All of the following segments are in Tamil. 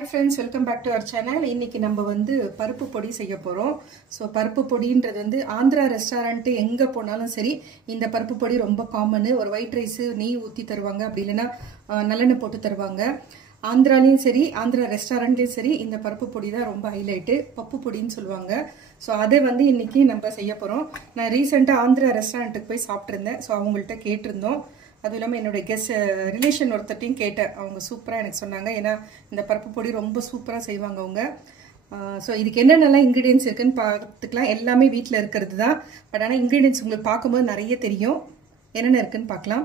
Hi friends, welcome back to our channel. இன்னைக்கு நம்ம வந்து பருப்பு பொடி செய்ய போறோம். சோ பருப்பு பொடின்றது வந்து ஆந்திரா ரெஸ்டாரன்ட் எங்க போனாலும் சரி இந்த பருப்பு பொடி ரொம்ப காமன். ஒரு ஒயிட் ரைஸ் நெய் ஊத்தி தருவாங்க, அப்படி இல்லனா நல்லெண்ணெய் போட்டு தருவாங்க. ஆந்திராலயும் சரி ஆந்திரா ரெஸ்டாரன்ட்லயும் சரி இந்த பருப்பு பொடி தான் ரொம்ப ஹைலைட். பப்பு பொடின்னு சொல்லுவாங்க. சோ அதை வந்து இன்னைக்கு நம்ம செய்ய போறோம். நான் ரீசெண்டா ஆந்திரா ரெஸ்டாரன்ட்டுக்கு போய் சாப்பிட்டிருந்தேன். சோ அவங்கள்ட்ட கேட்டிருந்தோம். அது இல்லாமல் என்னுடைய கெஸ்ட் ரிலேஷன் ஒருத்தட்டையும் கேட்டேன். அவங்க சூப்பராக எனக்கு சொன்னாங்க. ஏன்னா இந்த பருப்பு பொடி ரொம்ப சூப்பராக செய்வாங்க அவங்க. ஸோ இதுக்கு என்னென்னலாம் இன்க்ரீடியன்ஸ் இருக்குன்னு பார்த்துக்கலாம். எல்லாமே வீட்டில் இருக்கிறது தான். பட் ஆனால் இன்க்ரீடியன்ஸ் உங்களுக்கு பார்க்கும்போது நிறைய தெரியும். என்னென்ன இருக்குன்னு பார்க்கலாம்.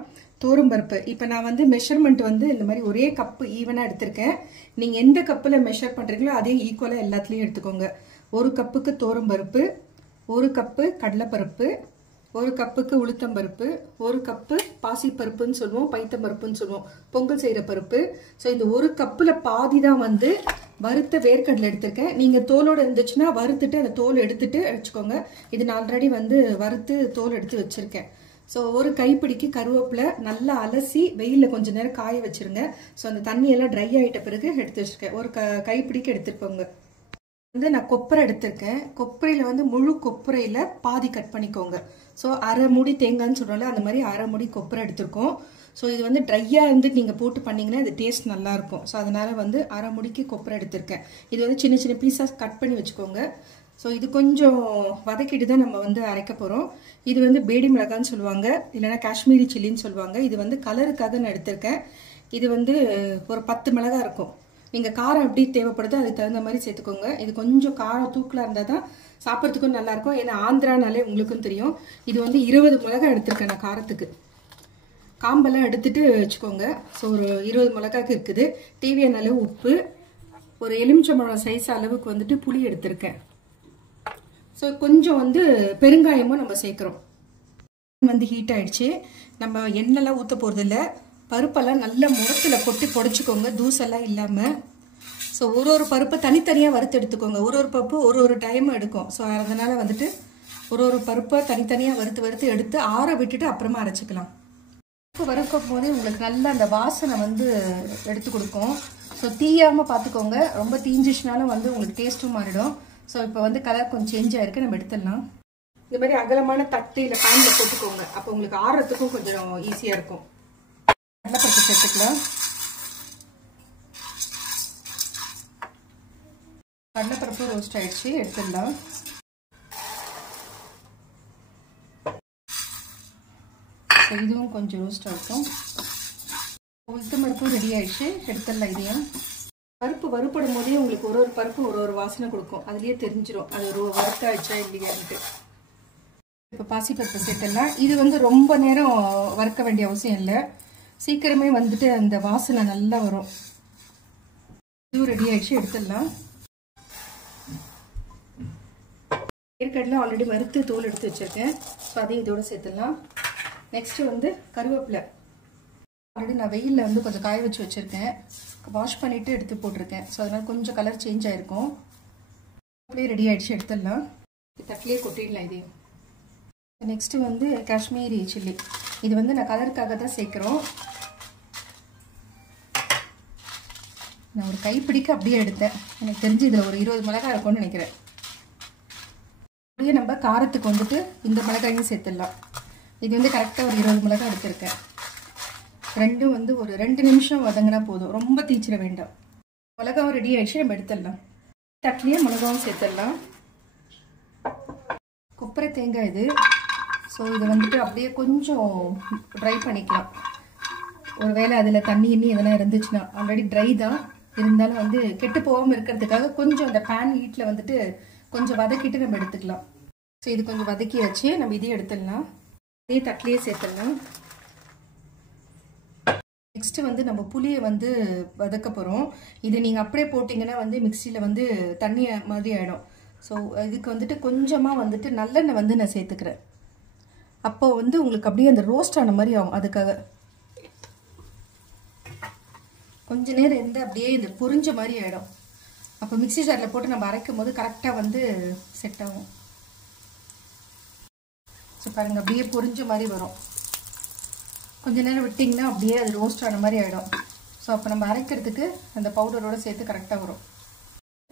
பருப்பு இப்போ நான் வந்து மெஷர்மெண்ட் வந்து இந்த மாதிரி ஒரே கப்பு ஈவனாக எடுத்திருக்கேன். நீங்கள் எந்த கப்பில் மெஷர் பண்ணுறீங்களோ அதே ஈக்குவலாக எல்லாத்துலேயும் எடுத்துக்கோங்க. ஒரு கப்புக்கு பருப்பு, ஒரு கப்பு கடலைப்பருப்பு, ஒரு கப்புக்கு உளுத்தம்பருப்பு, ஒரு கப்பு பாசிப்பருப்புன்னு சொல்லுவோம், பைத்தம்பருப்புன்னு சொல்லுவோம், பொங்கல் செய்கிற பருப்பு. ஸோ இந்த ஒரு கப்பில் பாதி தான் வந்து வறுத்த வேர்க்கடலை எடுத்திருக்கேன். நீங்கள் தோலோடு இருந்துச்சுன்னா வறுத்துட்டு அந்த தோல் எடுத்துட்டு வச்சுக்கோங்க. இது நான் ஆல்ரெடி வந்து வறுத்து தோல் எடுத்து வச்சுருக்கேன். ஸோ ஒரு கைப்பிடிக்கு கருவேப்பிலை நல்லா அலசி வெயிலில் கொஞ்சம் நேரம் காய வச்சுருங்க. ஸோ அந்த தண்ணியெல்லாம் ட்ரை ஆகிட்ட பிறகு எடுத்து வச்சுருக்கேன். ஒரு கைப்பிடிக்கு எடுத்துருக்கோங்க. வந்து நான் கொப்பரை எடுத்திருக்கேன். கொப்பரையில் வந்து முழு கொப்பரையில் பாதி கட் பண்ணிக்கோங்க. ஸோ அரை மூடி தேங்காய்ன்னு சொல்கிறோம்ல, அந்த மாதிரி அரை மூடி கொப்பரை எடுத்திருக்கோம். ஸோ இது வந்து ட்ரையாக இருந்து நீங்கள் போட்டு பண்ணிங்கன்னா இது டேஸ்ட் நல்லாயிருக்கும். ஸோ அதனால் வந்து அரை முடிக்கு கொப்பரை எடுத்திருக்கேன். இது வந்து சின்ன சின்ன பீஸாக கட் பண்ணி வச்சுக்கோங்க. ஸோ இது கொஞ்சம் வதக்கிட்டு தான் நம்ம வந்து அரைக்க போகிறோம். இது வந்து பேடி மிளகான்னு சொல்லுவாங்க, இல்லைனா காஷ்மீரி சில்லின்னு சொல்லுவாங்க. இது வந்து கலருக்காக நான் எடுத்திருக்கேன். இது வந்து ஒரு 10 மிளகா இருக்கும். நீங்கள் காரம் எப்படி தேவைப்படுதோ அதுக்கு தகுந்த மாதிரி சேர்த்துக்கோங்க. இது கொஞ்சம் காரம் தூக்கலாக இருந்தால் தான் சாப்பிட்றதுக்கும் நல்லாயிருக்கும். ஏன்னா ஆந்திரானாலே உங்களுக்கும் தெரியும். இது வந்து 20 மிளகா எடுத்திருக்கேன் நான் காரத்துக்கு. காம்பெல்லாம் எடுத்துட்டு வச்சுக்கோங்க. ஸோ ஒரு 20 மிளகாக்கு இருக்குது. தேவையான அளவு உப்பு, ஒரு எலுமிச்சம்பழம் சைஸ் அளவுக்கு வந்துட்டு புளி எடுத்திருக்கேன். ஸோ கொஞ்சம் வந்து பெருங்காயமும் நம்ம சேர்க்குறோம். வந்து ஹீட் ஆயிடுச்சு. நம்ம எண்ணெய்லாம் ஊற்ற போகிறதில்ல. பருப்பெல்லாம் நல்ல முரத்தில் கொட்டி பொடிச்சுக்கோங்க, தூசெல்லாம் இல்லாமல். ஸோ ஒரு பருப்பை தனித்தனியாக வறுத்து எடுத்துக்கோங்க. ஒரு பருப்பு ஒரு டைம் எடுக்கும். ஸோ அதனால் வந்துட்டு ஒரு பருப்பை தனித்தனியாக வறுத்து எடுத்து ஆற விட்டுட்டு அப்புறமா அரைச்சிக்கலாம். பருப்பு வறுக்கும் போதே உங்களுக்கு நல்ல அந்த வாசனை வந்து எடுத்து கொடுக்கும். ஸோ தீயாமல் பார்த்துக்கோங்க. ரொம்ப தீஞ்சிச்சுனாலும் வந்து உங்களுக்கு டேஸ்ட்டும் மாறிடும். ஸோ இப்போ வந்து கலர் கொஞ்சம் சேஞ்ச் ஆகிருக்கு. நம்ம எடுத்துடலாம். இந்த மாதிரி அகலமான தட்டு இல்லை பேனில் போட்டுக்கோங்க. அப்போ உங்களுக்கு ஆறுறதுக்கும் கொஞ்சம் ஈஸியாக இருக்கும். கடலைப்பருப்பு சேர்த்துக்கலாம். கடலைப்பருப்பு ரோஸ்ட் ஆயிடுச்சு, எடுத்துடலாம். இதுவும் கொஞ்சம் ரோஸ்ட் ஆகிடும். உளுத்தம்பருப்பும் ரெடி ஆயிடுச்சு, எடுத்துடலாம். இதையும் பருப்பு வறுப்படும் போதே உங்களுக்கு ஒரு பருப்பு ஒரு வாசனை கொடுக்கும். அதுலேயே தெரிஞ்சிடும் அது ஒரு வறுத்தாயிடுச்சா இல்லையான்ட்டு. இப்போ பாசிப்பருப்பு சேர்த்துடலாம். இது வந்து ரொம்ப நேரம் வறுக்க வேண்டிய அவசியம் இல்லை. சீக்கிரமே வந்துட்டு அந்த வாசனை நல்லா வரும். இதுவும் ரெடி ஆயிடுச்சு, எடுத்துடலாம். வேர்க்கடலை ஆல்ரெடி வறுத்து தோல் எடுத்து வச்சிருக்கேன். ஸோ அதையும் இதோட சேர்த்துடலாம். நெக்ஸ்ட்டு வந்து கருவேப்பிலை. ஆல்ரெடி நான் வெயிலில் வந்து கொஞ்சம் காய வச்சு வச்சுருக்கேன். வாஷ் பண்ணிவிட்டு எடுத்து போட்டிருக்கேன். ஸோ அதனால் கொஞ்சம் கலர் சேஞ்ச் ஆகிருக்கும். அப்படியே ரெடி ஆகிடுச்சு, எடுத்துடலாம். தட்டிலே கொட்டிடலாம் இதையும். நெக்ஸ்ட்டு வந்து காஷ்மீரி சில்லி. இது வந்து நான் கலருக்காக தான் சேர்க்குறோம். நான் ஒரு கைப்பிடிக்கு அப்படியே எடுத்தேன். எனக்கு தெரிஞ்சு இதில் ஒரு 20 மிளகாய் இருக்கும்னு நினைக்கிறேன். அப்படியே நம்ம காரத்துக்கு வந்துட்டு இந்த மிளகாயும் சேர்த்துடலாம். இது வந்து கரெக்டாக ஒரு 20 மிளகாய் எடுத்திருக்கேன். ரெண்டும் வந்து ஒரு 2 நிமிஷம் வதங்கினா போதும், ரொம்ப தீச்சிட வேண்டாம். மிளகாவும் ரெடி ஆகிடுச்சு, நம்ம எடுத்துடலாம். தட்டிலேயே மிளகாவும் சேர்த்துடலாம். கொப்பரை தேங்காய் இது. ஸோ இதை வந்துட்டு அப்படியே கொஞ்சம் ட்ரை பண்ணிக்கலாம். ஒரு வேளை அதில் தண்ணி எதனா இருந்துச்சுன்னா, ஆல்ரெடி ட்ரை தான் இருந்தாலும் வந்து கெட்டு போகாமல் இருக்கிறதுக்காக கொஞ்சம் அந்த பேன் ஹீட்டில் வந்துட்டு கொஞ்சம் வதக்கிட்டு நம்ம எடுத்துக்கலாம். ஸோ இது கொஞ்சம் வதக்கி வச்சு நம்ம இதையும் எடுத்துடலாம். இதே தட்டிலேயே சேர்த்துடலாம். நெக்ஸ்ட்டு வந்து நம்ம புளியை வந்து வதக்க போகிறோம். இது நீங்கள் அப்படியே போட்டிங்கன்னா வந்து மிக்சியில் வந்து தண்ணி மாதிரி ஆகிடும். ஸோ இதுக்கு வந்துட்டு கொஞ்சமாக வந்துட்டு நல்லெண்ணெய் வந்து நான் சேர்த்துக்கிறேன். அப்போ வந்து உங்களுக்கு அப்படியே அந்த ரோஸ்ட் ஆன மாதிரி ஆகும். அதுக்காக கொஞ்ச நேரம் இருந்து அப்படியே இந்த பொரிஞ்ச மாதிரி ஆகிடும். அப்போ மிக்சி ஜாரில் போட்டு நம்ம அரைக்கும் போது கரெக்டாக வந்து செட் ஆகும். ஸோ பாருங்கள், அப்படியே பொரிஞ்ச மாதிரி வரும். கொஞ்ச நேரம் விட்டிங்கன்னா அப்படியே அது ரோஸ்ட் ஆன மாதிரி ஆகிடும். ஸோ அப்போ நம்ம அரைக்கிறதுக்கு அந்த பவுடரோடு சேர்த்து கரெக்டாக வரும்.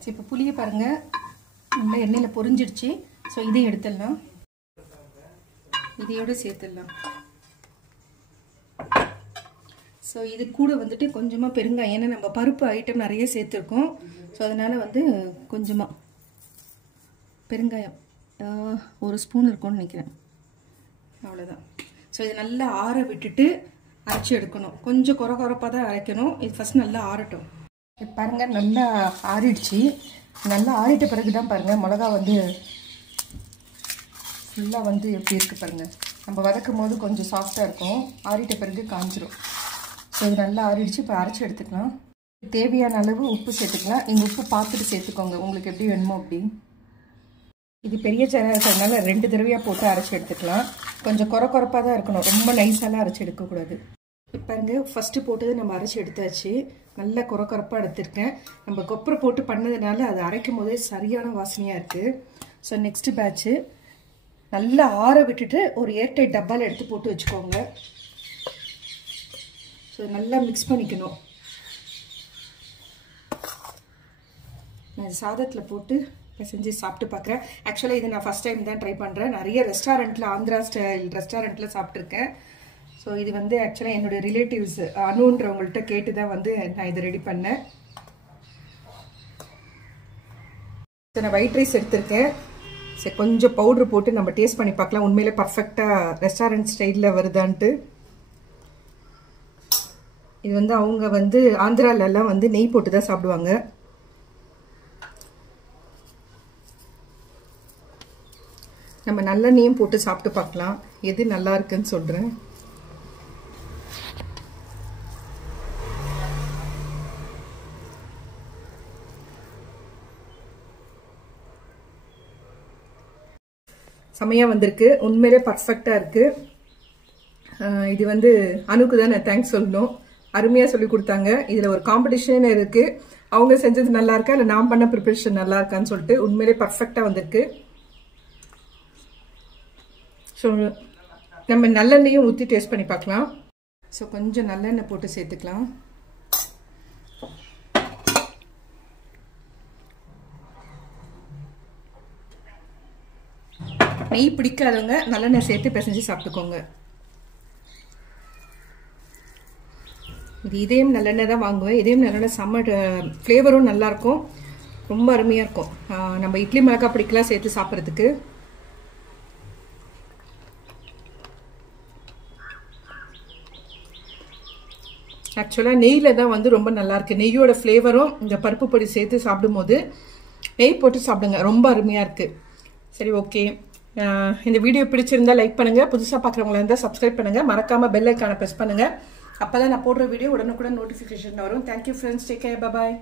ஸோ இப்போ புளியை பாருங்கள் நல்லா எண்ணெயில் பொரிஞ்சிடுச்சு. ஸோ இதையும் எடுத்துடலாம், இதையோடு சேர்த்துடலாம். ஸோ இது கூட வந்துட்டு கொஞ்சமாக பெருங்காயம், ஏன்னா நம்ம பருப்பு ஐட்டம் நிறைய சேர்த்துருக்கோம். ஸோ அதனால் வந்து கொஞ்சமாக பெருங்காயம் 1 ஸ்பூன் இருக்கும்னு நினைக்கிறேன், அவ்வளோதான். ஸோ இது நல்லா ஆற விட்டுட்டு அரைச்சி எடுக்கணும். கொஞ்சம் குறப்பாக தான் அரைக்கணும். இது ஃபஸ்ட் நல்லா ஆறட்டும். இப்போ பாருங்கள் நல்லா ஆறிடுச்சு. நல்லா ஆறிட்ட பிறகு தான் பாருங்கள் மிளகா வந்து ஃபுல்லாக வந்து எப்படி இருக்குது பாருங்கள். நம்ம வதக்கும் போது கொஞ்சம் சாஃப்டாக இருக்கும், ஆறிட்ட பிறகு காஞ்சிரும். ஸோ இது நல்லா ஆறிடுச்சு. இப்போ அரைச்சி எடுத்துக்கலாம். தேவையான அளவு உப்பு சேர்த்துக்கலாம். நீங்கள் உப்பு பார்த்துட்டு சேர்த்துக்கோங்க, உங்களுக்கு எப்படி வேணுமோ அப்படி. இது பெரிய சேனல்னால 2 தடவையாக போட்டு அரைச்சி எடுத்துக்கலாம். கொஞ்சம் குறப்பாக தான் இருக்கணும், ரொம்ப நைஸாலாம் அரைச்சி எடுக்கக்கூடாது. இப்போ பாருங்க ஃபஸ்ட்டு போட்டது நம்ம அரைச்சி எடுத்தாச்சு. நல்லா குறப்பாக எடுத்துருக்கேன். நம்ம கொப்பரை போட்டு பண்ணதுனால அது அரைக்கும் போதே சரியான வாசனையாக இருக்குது. ஸோ நெக்ஸ்ட்டு பேட்ச்சு நல்லா ஆற விட்டுட்டு ஒரு ஏர்டைட் டப்பாவில் எடுத்து போட்டு வச்சுக்கோங்க. ஸோ நல்லா மிக்ஸ் பண்ணிக்கணும். நான் சாதத்தில் போட்டு செஞ்சு சாப்பிட்டு பார்க்குறேன். ஆக்சுவலாக இது நான் ஃபஸ்ட் டைம் தான் ட்ரை பண்ணுறேன். நிறைய ரெஸ்டாரண்ட்டில், ஆந்திரா ஸ்டைல் ரெஸ்டாரண்ட்டில் சாப்பிட்ருக்கேன். ஸோ இது வந்து ஆக்சுவலாக என்னுடைய ரிலேட்டிவ்ஸ் அனுன்றவங்கள்ட்ட கேட்டு தான் வந்து நான் இதை ரெடி பண்ணேன். ஸோ நான் ஒயிட் ரைஸ் எடுத்திருக்கேன். சரி கொஞ்சம் பவுட்ரு போட்டு நம்ம டேஸ்ட் பண்ணி பார்க்கலாம், உண்மையிலே பர்ஃபெக்டாக ரெஸ்டாரண்ட் ஸ்டைலில் வருதான்ட்டு. இது வந்து அவங்க வந்து ஆந்திராலெல்லாம் வந்து நெய் போட்டு தான் சாப்பிடுவாங்க. நம்ம நல்லெண்ணெயும் போட்டு சாப்பிட்டு பார்க்கலாம், எது நல்லா இருக்குன்னு சொல்கிறேன். செமையாக வந்திருக்கு, உண்மையிலே பர்ஃபெக்டாக இருக்குது. இது வந்து அனுக்கு தான் நான் தேங்க்ஸ் சொல்லணும், அருமையாக சொல்லி கொடுத்தாங்க. இதில் ஒரு காம்படிஷன் இருக்குது, அவங்க செஞ்சது நல்லா இருக்கா இல்லை நான் பண்ண ப்ரிப்பரேஷன் நல்லா இருக்கான்னு சொல்லிட்டு. உண்மையிலே பர்ஃபெக்டாக வந்திருக்கு. ஸோ நம்ம நல்லெண்ணெயும் ஊற்றி டேஸ்ட் பண்ணி பார்க்கலாம். ஸோ கொஞ்சம் நல்லெண்ணெய் போட்டு சேர்த்துக்கலாம். நெய் பிடிக்காதவங்க நல்லெண்ணெய் சேர்த்து பிசைஞ்சு சாப்பிட்டுக்கோங்க. இது இதயம் நல்லெண்ணெய் தான் வாங்குவேன். இதயம் நல்லெண்ணெய் செம்ம ஃப்ளேவரும் நல்லாயிருக்கும், ரொம்ப அருமையாக இருக்கும். நம்ம இட்லி மிளகாய் பிடிக்கலாம் சேர்த்து சாப்பிட்றதுக்கு. ஆக்சுவலாக நெய்யில் தான் வந்து ரொம்ப நல்லாயிருக்கு. நெய்யோட ஃப்ளேவரும் இந்த பருப்பு பொடி சேர்த்து சாப்பிடும்போது நெய் போட்டு சாப்பிடுங்க, ரொம்ப அருமையாக இருக்குது. சரி ஓகே, இந்த வீடியோ பிடிச்சிருந்தால் லைக் பண்ணுங்கள், புதுசாக பார்க்குறவங்களா இருந்தால் சப்ஸ்கிரைப் பண்ணுங்கள், மறக்காமல் பெல் ஐக்கானை ப்ரெஸ் பண்ணுங்கள். அப்போ தான் நான் போடுற வீடியோ உடனுக்குடன் நோட்டிஃபிகேஷன் வரும். தேங்க்யூ ஃப்ரெண்ட்ஸ், டேக் கேர், பாய்.